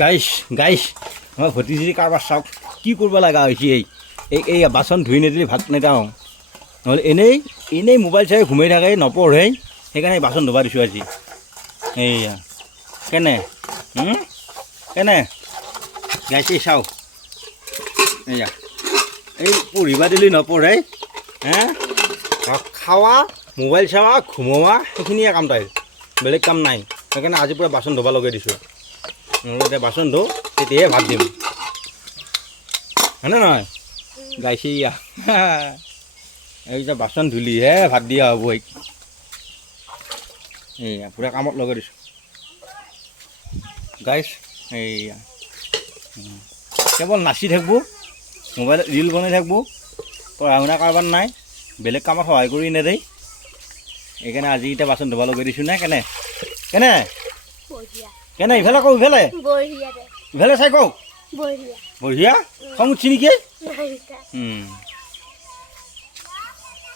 গাইছ গাইছ আমাৰ ভতিজী কাৰোবাৰ চাওক কি কৰিব লগা হৈছে এই বাচন ধুই নিদিলে ভাত নেখাওঁ নহ'লে এনেই মোবাইল চাই ঘুমাই থাকে নপঢ়ে সেইকাৰণে বাচন ধুবা দিছোঁ আজি এইয়া কেনে কেনে গাইছে চাওঁ এইয়া এই পঢ়িবা দিলে নপঢ়ে খাৱা মোবাইল চাৱা ঘুমোৱা সেইখিনিয়ে কাম তাইৰ বেলেগ কাম নাই সেইকাৰণে আজি পূৰা বাচন ধুবা লগাই দিছোঁ নহ'লে এতিয়া বাচন ধো তেতিয়াহে ভাত দিম হয়নে নহয় গাইছে ইয়া এইকেইটা বাচন ধুলিহে ভাত দিয়া হ'ব এইয়া পূৰা কামত লগাই দিছোঁ গাইছ এইয়া কেৱল নাচি থাকিব মোবাইলত ৰিল বনাই থাকিব পঢ়া শুনা কাৰোবাৰ নাই বেলেগ কামত সহায় কৰি নেদেই সেইকাৰণে আজি এতিয়া বাচন ধুবা লগাই দিছোঁ নে কেনে কেনে কেনে ইফালে কওঁ ইফালে চাই কওঁ বঢ়িয়া খং উঠছি নেকি